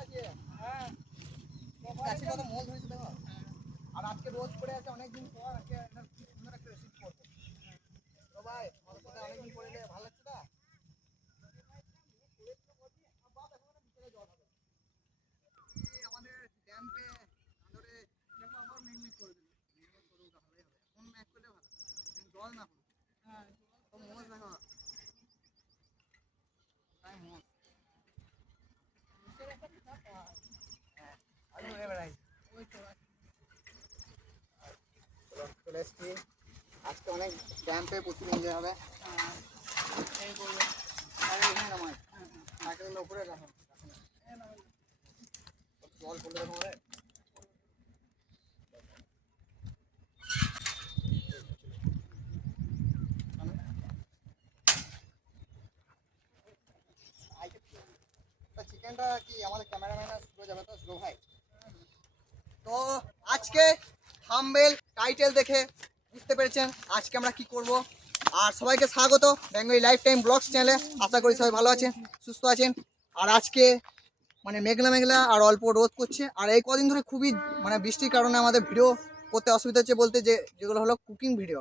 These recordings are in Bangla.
গাছে কত মল ধরেছে দেখো। আর আজকে রোদ পড়ে আছে অনেকদিন পর, আজকে সুন্দর একটা রেসিপি করবো। তো ভাই আমাদের সাথে অনেকদিন পরে ভালো লাগছে না? আমাদের ড্যাম্পে ধরে দেখো আবার মেঘ করে দিল। এখন মেঘ করলে ভালো, জল না পড়ে। তো মোজ দেখো, তাই মোজ আর ঘুরে বেড়াই। চলে এসছি আজকে, অনেক ড্যাম্পে প্রচুর এনজয় হবে। উপরে রাখো, জল পড়লে দেখো আমাদের। চিকেনটা কি আমাদের ক্যামেরাম্যান শুরু যাবে তো, শুরু ভাই? তো আজকে থাম্বনেল টাইটেল দেখে বুঝতে পেরেছেন আজকে আমরা কি করব। আর সবাইকে স্বাগত বেঙ্গলি লাইফ টাইম ব্লগস চ্যানেলে। আশা করি সবাই ভালো আছেন, সুস্থ আছেন। আর আজকে মানে মেঘলা মেঘলা আর অল্প রোদ করছে। আর এই কদিন ধরে খুবই মানে বৃষ্টির কারণে আমাদের ভিডিও করতে অসুবিধা হচ্ছে, বলতে যেগুলো হলো কুকিং ভিডিও,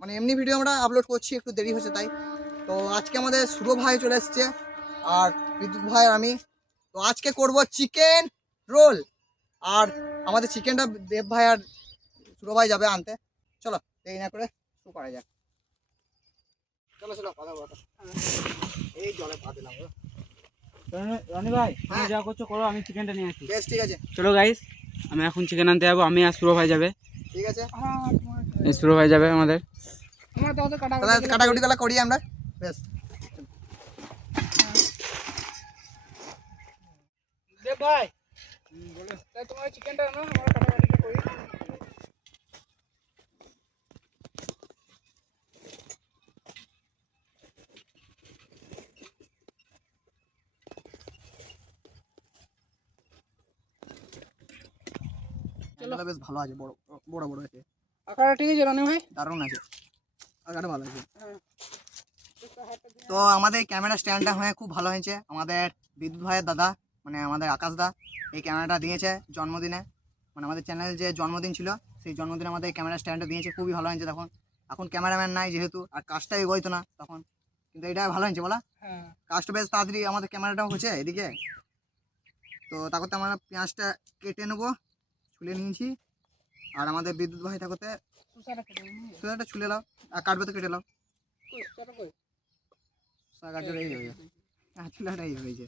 মানে এমনি ভিডিও আমরা আপলোড করছি, একটু দেরি হচ্ছে তাই। তো আজকে আমাদের শুভ ভাই চলে এসছে আর বিদ্যুৎ ভাই আর আমি। তো আজকে করব চিকেন রোল। আর আমাদের চিকেনটা দেব ভাই আর শুভ ভাই যাবে আনতে। চলো দেরি না করে শুরু করা যাক। চলো চলো কথা বলো। এই জলে পা দিলাম। রনি ভাই তুমি যা করছো করো, আমি চিকেনটা নিয়ে আসছি। বেশ ঠিক আছে, চলো গাইস, আমি এখন চিকেন আনতে যাবো। আমি আর সুরো ভাই যাবে। ঠিক আছে, সুরো ভাই যাবে আমাদের। কাটাকুটি গুলো করি আমরা। বেশ দেব ভাই, বলো তাই তোমার চিকেনটা আনো, আমরা কাটাকাটিটা করি। চলো, বেশ ভালো আছে, বড় বড় বড় আছে। আকারটা ঠিক আছে রনি ভাই? দারুণ আছে, আকারটা ভালো আছে। তো আমাদের ক্যামেরা স্ট্যান্ডটা হয়ে খুব ভালো হয়েছে। আমাদের বিদ্যুৎ ভাইয়ের দাদা, মানে আমাদের আকাশ দা, এই ক্যামেরাটা দিয়েছে জন্মদিনে। মানে আমাদের চ্যানেল যে জন্মদিন ছিল সেই জন্মদিনে আমাদের ক্যামেরা স্ট্যান্ডটা দিয়েছে, খুবই ভালো হয়েছে। তখন এখন ক্যামেরাম্যান নাই যেহেতু, আর কাজটা এগোইতো না তখন, কিন্তু এটা ভালো হয়েছে বলা। হ্যাঁ, কাজটা বেশ তাড়াতাড়ি আমাদের ক্যামেরাটাও হচ্ছে এদিকে। তো তারপরে আমরা পেঁয়াজটা কেটে নেবো, ছুলে নিয়েছি। আর আমাদের বিদ্যুৎ ভাই থাকতে সোজাটা ছুলে নাও, আর কাটবে তো কেটে নাও। চুলাটাই হয়েছে।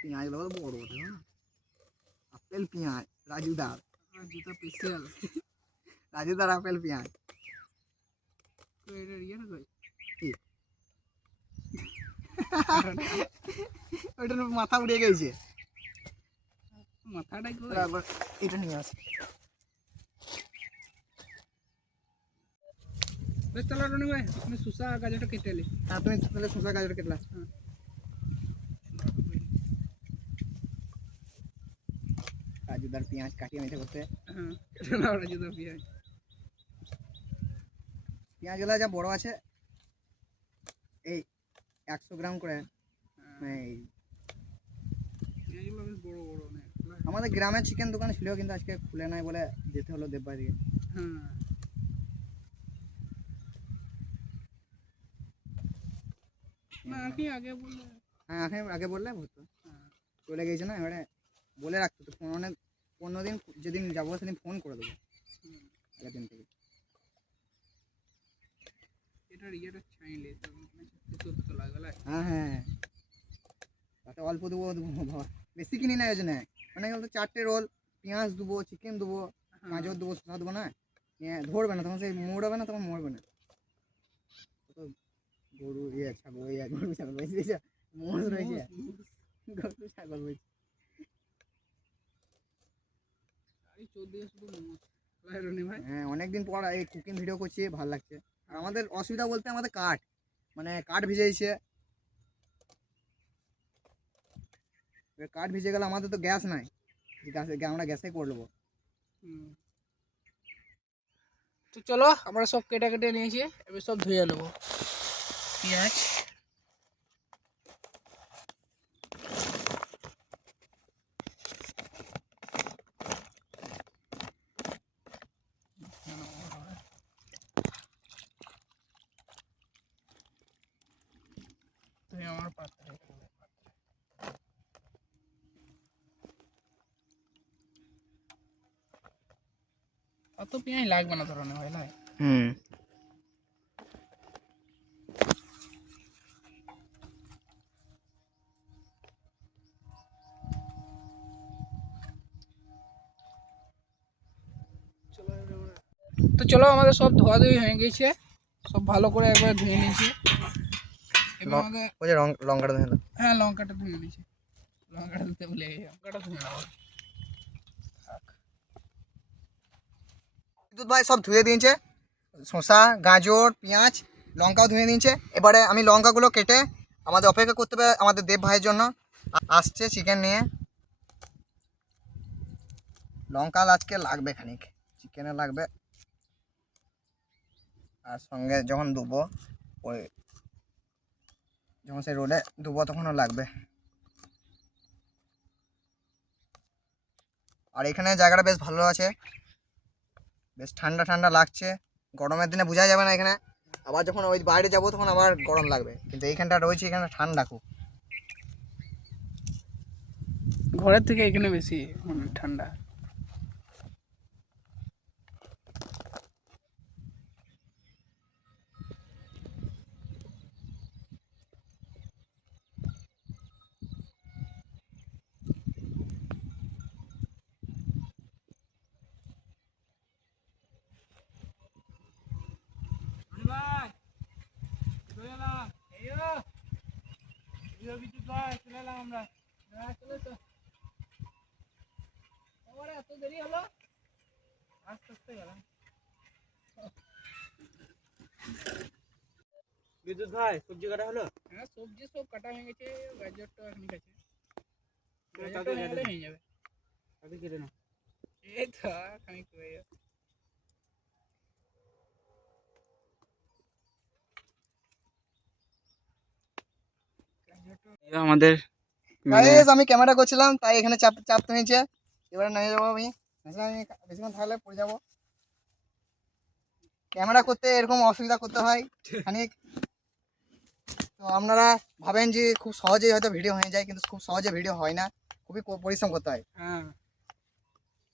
পেঁয়াজ গুলো বড় বড়, আপেল পেঁয়াজ রাজুদার, রাজুদার আপেল পেঁয়াজ। ওইটার মাথা উড়ে গেছে, মাথাটাই এটা নিয়ে আসি। বেশ তাহলে রনি ভাই তুমি সুসা গাজরটা কেটে এলি। হ্যাঁ, তুমি তাহলে শসা গাজর কেটলা। রাজুদার পেঁয়াজ কাটিয়ে মেঝে করতে। হ্যাঁ, কেটে নাও রাজুদা পেঁয়াজ। পেঁয়াজগুলো যা বড় আছে, এই 100 গ্রাম করে। এই পেঁয়াজগুলো বেশ বড় বড় অনেক। আমাদের গ্রামের চিকেন দোকান ছিল, কিন্তু আজকে খুলে নাই বলে যেতে হলো দেববাড়িকে। হ্যাঁ, না কি আগে বললে? হ্যাঁ, আগে বললে হতো। চলে গেছে না, এবারে বলে রাখতো তো। ফোন অনেক 15 দিন যেদিন যাবো সেদিন ফোন করে দেবো আগের দিন থেকে। এটার ইয়েটা চাইলে তো লাগলে। হ্যাঁ হ্যাঁ, তাতে অল্প দেবো বাবা, বেশি কিনি না ওই জন্য। মানে বলতো 4টে রোল, পেঁয়াজ দেবো, চিকেন দেবো, গাজর দেবো, শসা দেবো না, ধরবে না তখন, সেই মোড়াবে না তখন, মরবে না। গরু ছাগল, গরু ছাগল রয়েছে, মোষ রয়েছে, গরু ছাগল রয়েছে। হ্যাঁ, অনেকদিন পর এই কুকিং ভিডিও করছি, ভালো লাগছে। আর আমাদের অসুবিধা বলতে আমাদের কাঠ, মানে কাঠ ভিজেছে। কাঠ ভিজে গেলে আমাদের তো গ্যাস নাই, আমরা গ্যাসে করে নেবো। তো চলো আমরা সব কেটে কেটে নিয়েছি, এবার সব ধুয়ে নেবো। পেঁয়াজ, ধুয়ে আমার পাত্রে অত পেঁয়াজ লাগবে না ধরনের ভাই না। হুম। তো চলো আমাদের সব ধোয়াধুয়ি হয়ে গেছে, সব ভালো করে একবার ধুয়ে নিয়েছি। এবার আমাদের ওই যে লঙ্কাটা ধরে নাও। হ্যাঁ লঙ্কাটা ধুয়ে নিয়েছি, লঙ্কাটা দিতে ভুলে গেছি, লঙ্কাটা ধুয়ে নেবো। বিদ্যুৎ ভাই সব ধুয়ে দিয়েছে, শসা, গাজর, পেঁয়াজ, লঙ্কাও ধুয়ে নিয়েছে। এবারে আমি লঙ্কাগুলো কেটে আমাদের অপেক্ষা করতে হবে আমাদের দেব ভাইয়ের জন্য, আসছে চিকেন নিয়ে। লঙ্কা আজকে লাগবে খানিক, চিকেনে লাগবে, আর সঙ্গে যখন দেবো ওই যখন সেই রোলে দেবো তখনও লাগবে। আর এখানে জায়গাটা বেশ ভালো আছে, বেশ ঠান্ডা ঠান্ডা লাগছে। গরমের দিনে বোঝা যাবে না এখানে, আবার যখন ওই বাইরে যাবো তখন আবার গরম লাগবে, কিন্তু এইখানটা রয়েছে এখানে ঠান্ডা খুব। ঘরের থেকে এখানে বেশি ঠান্ডা। ভাই চলে এলাম, বিদ্যুৎ ভাই চলে এলাম আমরা। হ্যাঁ চলে তো, আবার এত দেরি হলো, আস্তে আস্তে গেলাম। বিদ্যুৎ ভাই সবজি কাটা হলো? হ্যাঁ সবজি সব কাটা হয়ে গেছে, গাজরটা এখন কাছে, তাড়াতাড়ি গাজরটা হয়ে গেলে কেটে হয়ে যাবে। তাড়াতাড়ি কেটে নাও। এই তো খানিক হয়ে যাবে। আমাদের গাইস আমি ক্যামেরা করছিলাম তাই এখানে চাপতে হয়েছে। এবারে নিয়ে যাবো আমি, আমি বেশিক্ষণ থাকলে পড়ে যাবো। ক্যামেরা করতে এরকম অসুবিধা করতে হয় খানিক। তো আপনারা ভাবেন যে খুব সহজেই হয়তো ভিডিও হয়ে যায়, কিন্তু খুব সহজে ভিডিও হয় না, খুবই পরিশ্রম করতে হয়। হ্যাঁ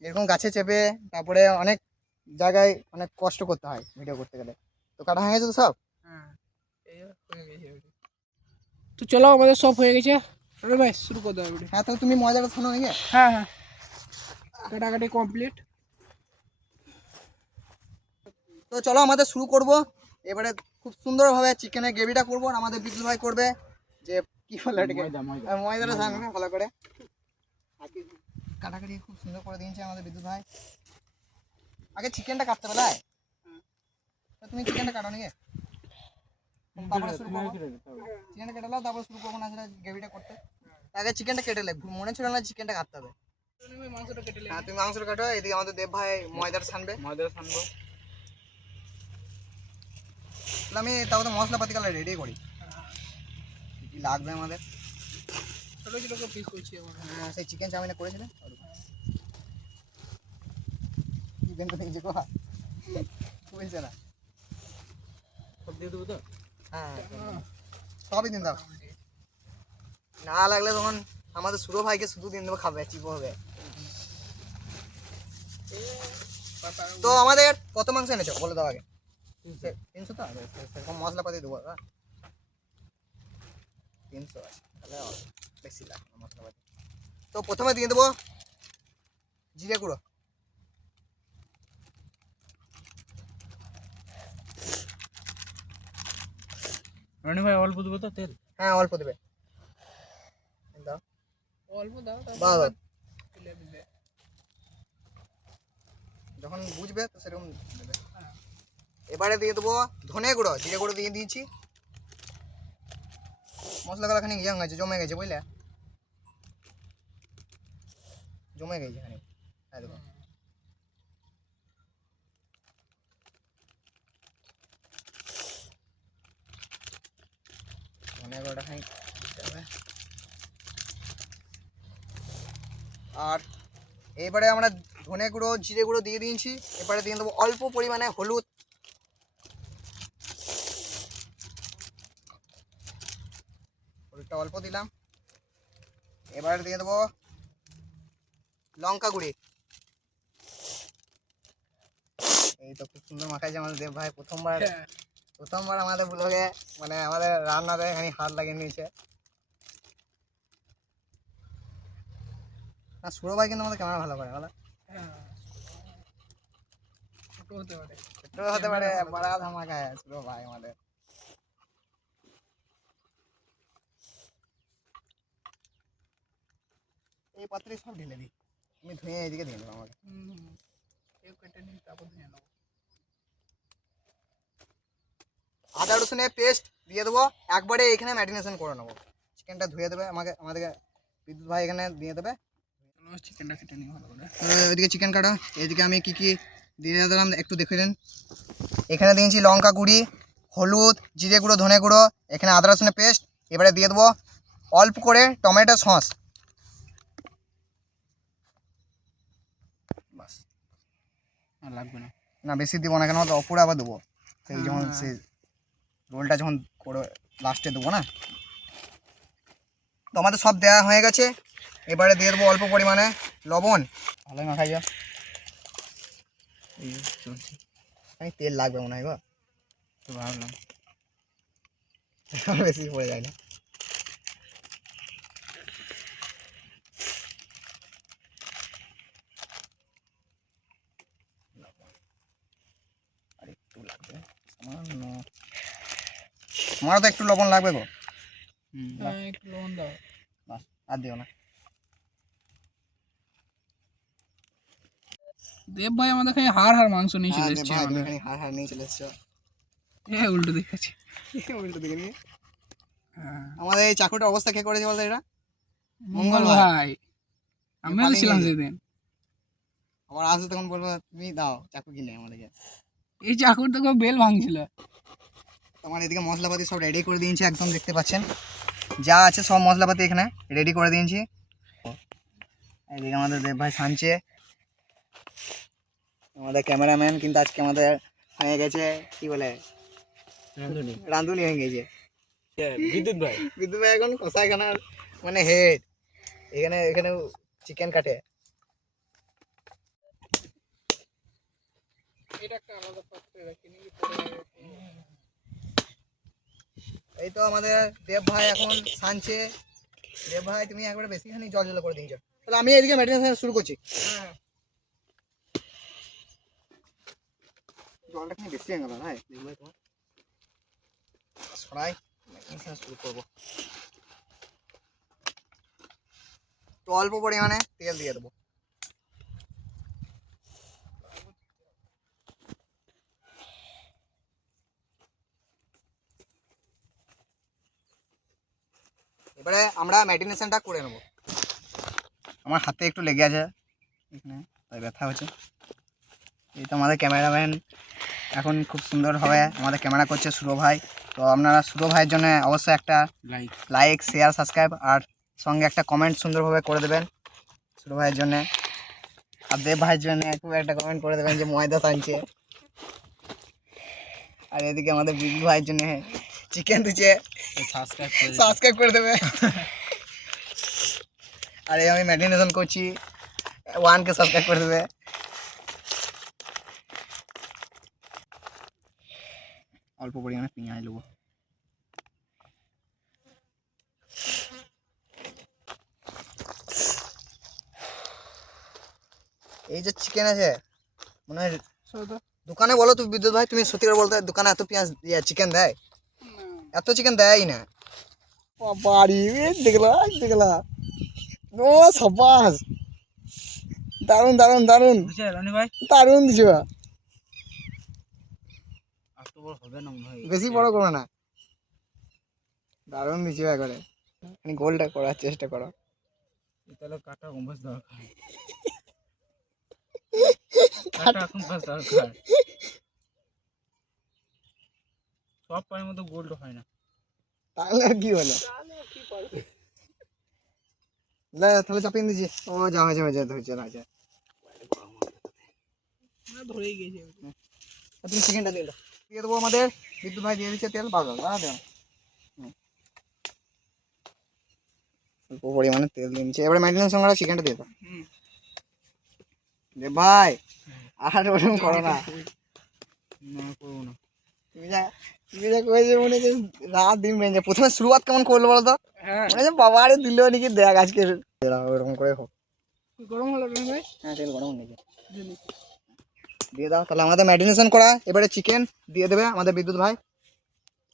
এরকম গাছে চেপে তারপরে অনেক জায়গায় অনেক কষ্ট করতে হয় ভিডিও করতে গেলে। তো কাটা হয়ে গেছে তো সব। হ্যাঁ এই হয়ে গেছে ওইটা। তো চলো আমাদের সব হয়ে গেছে, আরে ভাই শুরু করে দাও ভিডিও। হ্যাঁ তো তুমি মজাটা শোনো নাকি? হ্যাঁ হ্যাঁ কাটাকাটি কমপ্লিট। তো চলো আমাদের শুরু করব। এবারে খুব সুন্দরভাবে চিকেনের গ্রেভিটা করবো, আর আমাদের বিদ্যুৎ ভাই করবে যে কি বলে এটাকে, ময়দাটা ছাড়বে ভালো করে। কাটাকাটি খুব সুন্দর করে দিয়েছে আমাদের বিদ্যুৎ ভাই। আগে চিকেনটা কাটতে হবে তাই? তো তুমি চিকেনটা কাটো নাকি? তারপরে শুরু করবো, চিকেনটা কেটে নাও, তারপরে শুরু করবো না সেটা গ্রেভিটা করতে। আগে চিকেনটা কেটে নে, মনে ছিল না চিকেনটা কাটতে হবে। তুমি মাংসটা কেটে হ্যাঁ তুমি মাংসটা কাটো, এদিকে আমাদের দেব ভাই ময়দাটা ছানবে। ময়দা ছানবো। তাহলে আমি তারপরে মশলাপাতি কালে রেডি করি, কি লাগবে আমাদের। ছোটো ছোটো করে পিস করছি আমার। হ্যাঁ সেই চিকেন চাউমিনে করেছিলেন চিকেন তো নিজে করা বুঝছে না। সব দিয়ে দেবো তো? হ্যাঁ সবই দিন দাও, না লাগলে তখন আমাদের সুরো ভাইকে শুধু দিন দেবো, খাবে চিপো হবে। তো আমাদের কত মাংস এনেছো বলে দাও আগে। 300 তো সেরকম মশলাপাতি দেবো। 300 আছে তাহলে বেশি লাগবে না মশলাপাতি। তো প্রথমে দিয়ে দেবো জিরে গুঁড়ো, রনি ভাই অল্প দেবো তো তেল? হ্যাঁ অল্প দেবে, দাও অল্প দাও বাবা তুলে দিবে। যখন বুঝবে তো সেরকম দেবে। এবারে দিয়ে দেবো ধনে গুঁড়ো, জিরে গুঁড়ো দিয়ে দিয়েছি। মশলাগুলো খানিক ইয়ে গেছে, জমে গেছে বুঝলে, জমে গেছে খানিক। হ্যাঁ দেখো ধনে গুঁড়োটা খানিক দিতে হবে। আর এবারে আমরা ধনে গুঁড়ো জিরে গুঁড়ো দিয়ে দিয়েছি। এবারে দিয়ে দেবো অল্প পরিমাণে হলুদ, হলুদটা অল্প দিলাম। এবার দিয়ে দেবো লঙ্কা গুঁড়ি। এই তো খুব সুন্দর মাখাইছে আমাদের দেব ভাই, প্রথমবার আমাদের ব্লগে মানে আমাদের রান্নাতে এখানে হাত লাগিয়ে নিয়েছে। না সুরো ভাই কিন্তু আমাদের ক্যামেরা ভালো করে, বলো? ছোট হতে পারে, ছোট হতে পারে, বড়া ধামাকা है সুরো ভাই আমাদের। এই পাত্রে সব ঢেলে দিই, আমি ধুয়ে এইদিকে দিয়ে দেবো আমাকে। কেউ কেটে নিন, তারপর ধুয়ে নেবো। আদা রসুনের পেস্ট দিয়ে দেবো, একবারে এখানে ম্যারিনেশন করে নেবো। চিকেনটা ধুয়ে দেবে আমাদেরকে বিদ্যুৎ ভাই এখানে দিয়ে দেবে। চিকেনটা কেটে নিই ভালো করে। ওইদিকে চিকেন কাটো, এইদিকে আমি কি কি দিয়ে দিলাম একটু দেখে নিন। এখানে দিয়েছি লঙ্কা গুঁড়ি, হলুদ, জিরে গুঁড়ো, ধনে গুঁড়ো, এখানে আদা রসুনের পেস্ট। এবারে দিয়ে দেবো অল্প করে টমেটো সস। বাস, আর লাগবে না। না বেশি দিব না, কেন তো অপুরে আবার দেবো সেই যখন সেই রোলটা যখন করে লাস্টে দেবো না। তো আমাদের সব দেওয়া হয়ে গেছে। এবারে দিয়ে দেবো অল্প পরিমাণে লবণ। ভালোই মাখাই যা, চলছে। আমি তেল লাগবে মনে হয় গো, তো ভাবলাম বেশি পড়ে যায় না। আর একটু লাগবে সামান্য, আমারও তো একটু লবণ লাগবে গো। একটু লবণ দাও। বাস, আর দিও না। দেব ভাই আমাদের খাই হাড় মাংস নিয়ে চলে এসছে ভাই তুমি আমাদের। এখানে হাড় হাড় নিয়ে চলে এসছো। উল্টো দেখেছি। উল্টো দিকে নিয়ে হ্যাঁ, আমাদের এই চাকুটার অবস্থা কে করেছে বলতো? এটা মঙ্গল ভাই, আমিও তো ছিলাম সেদিন। আবার আসবে তখন বলবো তুমি দাও চাকু কিনে আমাদেরকে। এই চাকুর তো খুব বেল ভাঙছিল। তোমার এদিকে মশলাপাতি সব রেডি করে দিয়েছি, একদম দেখতে পাচ্ছেন যা আছে সব মশলাপাতি এখানে রেডি করে দিয়েছি। এদিকে আমাদের দেব ভাই ছানছে, আমাদের ক্যামেরাম্যান কিন্তু আজকে আমাদের হয়ে গেছে কি বলে রাঁধুনি হয়ে গেছে বিদ্যুৎ ভাই। বিদ্যুৎ ভাই এখন কষাইখানার মানে হেড, এখানে এখানে চিকেন কাটে। এটা একটা আলাদা পাত্রে রাখি নাকি পরে? এই তো আমাদের দেব ভাই এখন ছানছে। দেব ভাই তুমি একবারে বেশিখানি জল জল করে দিয়েছো, তাহলে আমি এদিকে ম্যারিনেশন শুরু করছি। হ্যাঁ, জলটা খানি বেশি হয়ে গেল ভাই, দেব ভাই তোমার সরাই ম্যারিনেশন শুরু করবো। তো অল্প পরিমাণে তেল দিয়ে দেবো। এবারে আমরা ম্যারিনেশনটা করে নেব। আমার হাতে একটু লেগে আছে এখানে, তাই ব্যথা হচ্ছে। এই তো আমাদের ক্যামেরাম্যান এখন খুব সুন্দরভাবে আমাদের ক্যামেরা করছে সুরো ভাই। তো আপনারা সুরো ভাইয়ের জন্য অবশ্যই একটা লাইক শেয়ার সাবস্ক্রাইব আর সঙ্গে একটা কমেন্ট সুন্দরভাবে করে দেবেন সুরো ভাইয়ের জন্য। আর দেব ভাইয়ের জন্য একটু একটা কমেন্ট করে দেবেন যে ময়দা টানছে। আর এদিকে আমাদের বিজু ভাইয়ের জন্য চিকেন দিচ্ছে, সাবস্ক্রাইব করে দেবে। আর এই আমি ম্যারিনেশন করছি, 1কে সাবস্ক্রাইব করে দেবে। অল্প পরিমাণে পেঁয়াজ নেবো। এই যে চিকেন আছে মনে হয় দোকানে, বলো তুমি বিদ্যুৎ ভাই তুমি সত্যি করে বলতে দোকানে এত পেঁয়াজ চিকেন দেয়? এত চিকেন দেয়ই না। বাড়ি দেখলা দেখলা, ও সাবাস, দারুন দারুন দারুন রনি ভাই দারুন দিছো। এত বড় হবে না মনে হয়। বেশি বড় করো না, দারুন দিছো একবারে। গোলটা করার চেষ্টা করো। তাহলে কাটা কম্পাস দরকার, কাটা কম্পাস দরকার। সব পায়ের মতো গোল্ড হয় না। তাহলে আর কি হলো? তাহলে চাপিয়ে দিচ্ছি। ও যা হয়েছে হয়েছে ধরছে না। ধরেই গেছে। তুমি চিকেনটা দিয়ে দাও, দিয়ে দেবো। আমাদের বিদ্যুৎ ভাই দিয়ে দিচ্ছে তেল, ভালো দেওয়া। অল্প পরিমাণে তেল দিয়ে নিচ্ছি। এবারে ম্যারিনেশন সঙ্গে চিকেনটা দিয়ে দাও। হুম। রে ভাই আর ওরকম করো না। না করবো না। তুমি যা করেছে মনে হচ্ছে রাত দিন বেঁচে। প্রথমে শুরুয়াত কেমন করলো বলো তো? হ্যাঁ মনে হচ্ছে বাবা আরে দিল নাকি দেখ আজকে ওরকম করে হোক। গরম হলো কেন ভাই? হ্যাঁ তেল গরম নাকি দিয়ে দিচ্ছি। দিয়ে দাও। তাহলে আমাদের ম্যারিনেশন করা এবারে চিকেন দিয়ে দেবে আমাদের বিদ্যুৎ ভাই।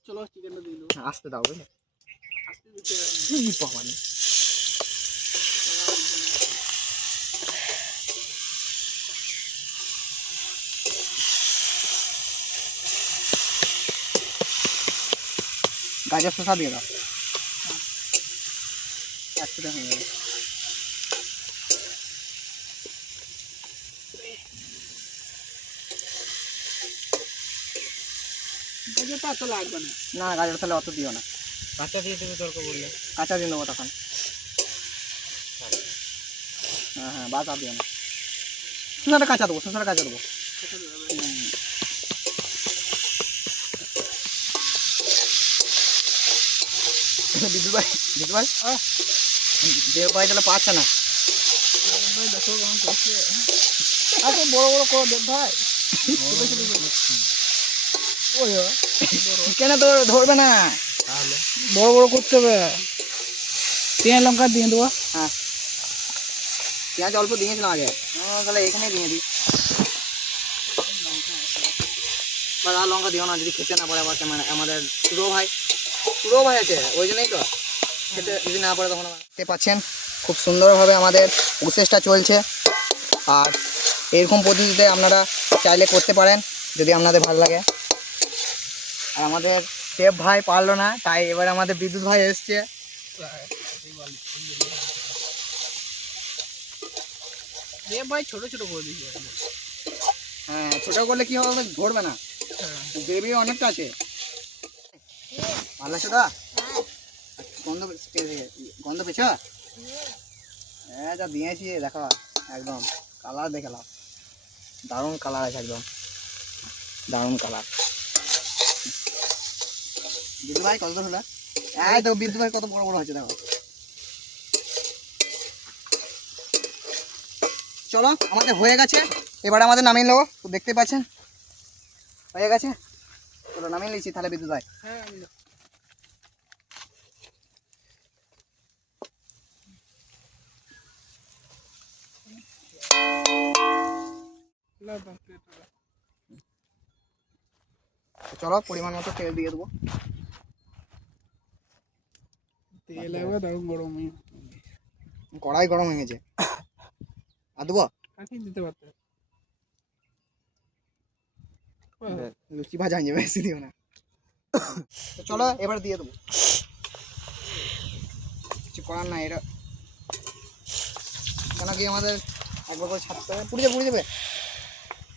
চলো চিকেনটা দিয়ে দেবো। আসতে দাও বুঝলে। আস্তে দিতে হবে। কি বাবা রে। গাজর শসা দিয়ে দাও। একসাথে হয়ে যাবে। গাজরটা এত লাগবে না। না গাজর তাহলে অত দিও না। কাঁচা দিয়ে দেবে দরকার পড়লে। কাঁচা দিয়ে নেবো তখন। হ্যাঁ হ্যাঁ বাদ আর দিও না। শসাটা কাঁচা দেবো, শসাটা কাঁচা দেবো। বিদ্যুৎ ভাই বিদ্যুৎ ভাই দেহ ভাই তাহলে পাচ্ছে না। ভাই দেখো কেমন করছে। আচ্ছা বড় বড় করে দেব ভাই। ওই কেন তো ধরবে না। তাহলে বড় বড় করতে হবে। পেঁয়াজ লঙ্কা দিয়ে দেবো। হ্যাঁ পেঁয়াজ অল্প দিয়েছিলাম আগে। তাহলে এখানে দিয়ে দিই। বা আর লঙ্কা দিও না যদি খেতে না পারে আবার মানে আমাদের সুরো ভাই আছে ওই জন্যই তো খেতে যদি না পারে তখন দেখতে পাচ্ছেন খুব সুন্দরভাবে আমাদের প্রসেসটা চলছে। আর এরকম পদ্ধতিতে আপনারা চাইলে করতে পারেন যদি আপনাদের ভালো লাগে। আর আমাদের শেফ ভাই পারলো না তাই এবার আমাদের বিদ্যুৎ ভাই এসছে। ভাই ছোট ছোট করে দিচ্ছি। হ্যাঁ ছোটো করলে কি হবে ধরবে না। গ্রেভি অনেকটা আছে। ভালো সেটা গন্ধ গন্ধ পেছ? হ্যাঁ যা দিয়েছি দেখো একদম কালার দেখে নাও। দারুণ কালার আছে একদম দারুণ কালার। বিদ্যুৎ ভাই কত হলো? এই তো বিদ্যুৎ ভাই কত বড় বড় হচ্ছে দেখো। চলো আমাদের হয়ে গেছে। এবারে আমাদের নামিয়ে নেবো। তো দেখতে পাচ্ছেন হয়ে গেছে। চলো নামিয়ে নিয়েছি তাহলে বিদ্যুৎ ভাই। হ্যাঁ আমি চলো পরিমাণ মতো তেল দিয়ে দেবো। তেল একবার দারুণ গরম হয়ে কড়াই গরম হয়ে গেছে। আর দেবো কাকে দিতে পারতে। লুচি ভাজা হয়ে যাবে বেশি দিও না। তো চলো এবার দিয়ে দেবো। কিছু করার না এটা কেন কি আমাদের একবার করে ছাড়তে হবে। পুড়ে যাবে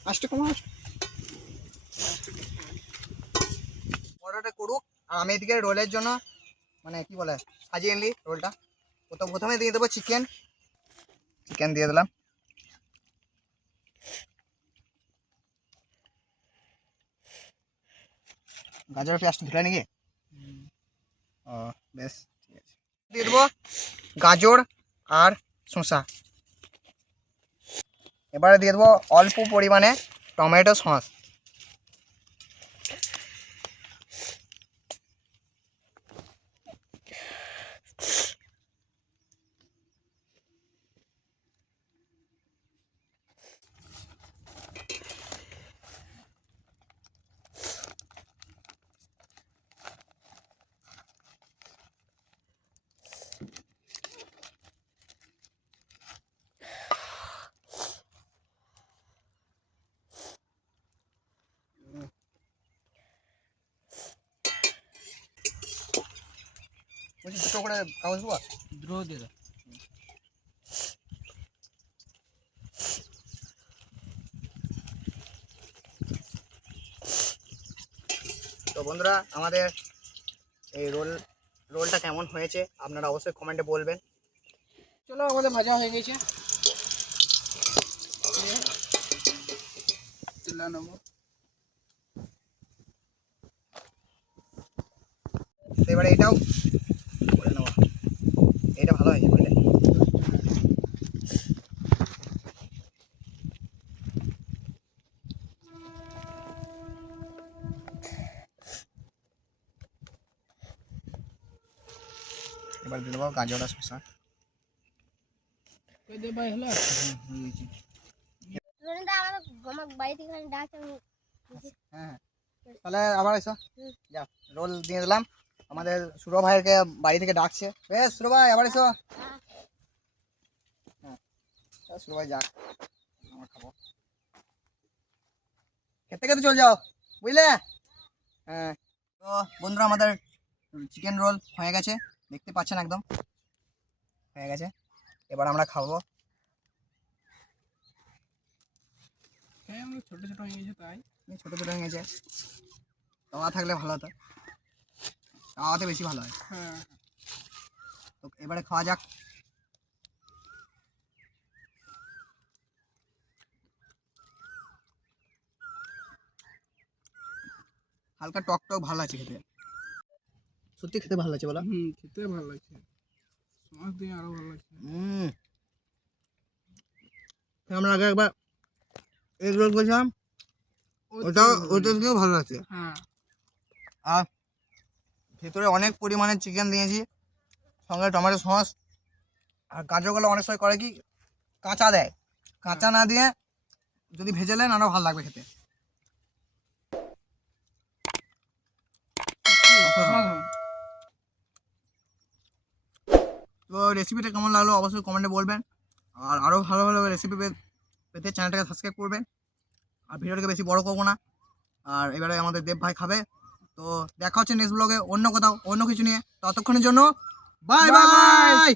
আসতে কমা অর্ডারটা করুক। আর আমি এদিকে রোলের জন্য মানে কি বলে সাজিয়ে নিলি রোলটা। তো প্রথমে দিয়ে দেবো চিকেন দিয়ে দিলাম। গাজর পেঁয়াজটা ধুলে নাকি? ও বেশ ঠিক আছে। দিয়ে দেবো গাজর আর শসা। এবারে দিয়ে দেবো অল্প পরিমাণে টমেটো সস। বলছি দুটো করে কাগজ দেবো। দ্রোহ দিয়ে দাও। তো বন্ধুরা আমাদের এই রোলটা কেমন হয়েছে আপনারা অবশ্যই কমেন্টে বলবেন। চলো আমাদের ভাজা হয়ে গেছে। তুলে নেবো। এবারে এটাও করে নেবো। এটা ভালো হয়েছে বুঝলে। এবার দিয়ে দেবো গাজর আর শসা। কই দে ভাই হলো হয়ে গেছে। রনিদা আমার বাড়ি থেকে ডাকছে হ্যাঁ তাহলে আবার এসো। যা রোল দিয়ে দিলাম। আমাদের সুরো ভাইয়েরকে বাড়ি থেকে ডাকছে। বেশ সুরো ভাই আবার এসো। হ্যাঁ সুরো ভাই যাক, আমার খাবো। খেতে খেতে চল যাও বুঝলে। হ্যাঁ তো বন্ধুরা আমাদের চিকেন রোল হয়ে গেছে, দেখতে পাচ্ছেন একদম হয়ে গেছে। এবার আমরা খাবো। হ্যাঁ আমরা ছোট ছোট হয়ে গেছে তাই। ছোটো ছোটো হয়ে গেছে, তাওয়া থাকলে ভালো হতো, তাওয়াতে বেশি ভালো হয়। হ্যাঁ তো এবারে খাওয়া যাক। হালকা টক টক ভালো আছে খেতে, সত্যি খেতে ভালো লাগছে বলো। খেতে ভালো লাগছে, মাছ দিয়ে আরো ভালো লাগছে। আমরা আগে একবার এগ রোল করেছিলাম, ওটা থেকেও ভালো লাগছে। হ্যাঁ আর ভেতরে অনেক পরিমাণে চিকেন দিয়েছি, সঙ্গে টমেটো সস। আর গাজরগুলো অনেক সময় করে কি কাঁচা দেয়, কাঁচা না দিয়ে যদি ভেজে নেন আরও ভালো লাগবে খেতে। তো রেসিপিটা কেমন লাগলো অবশ্যই কমেন্টে বলবেন। আর আরও ভালো ভালো রেসিপি পেতে চ্যানেলটাকে সাবস্ক্রাইব করবেন। আর ভিডিওটাকে বেশি বড় করবো না। আর এবারে আমাদের দেব ভাই খাবে। তো দেখা হচ্ছে নেক্সট ব্লগে অন্য কোথাও অন্য কিছু নিয়ে। ততক্ষণের জন্য বাই বাই।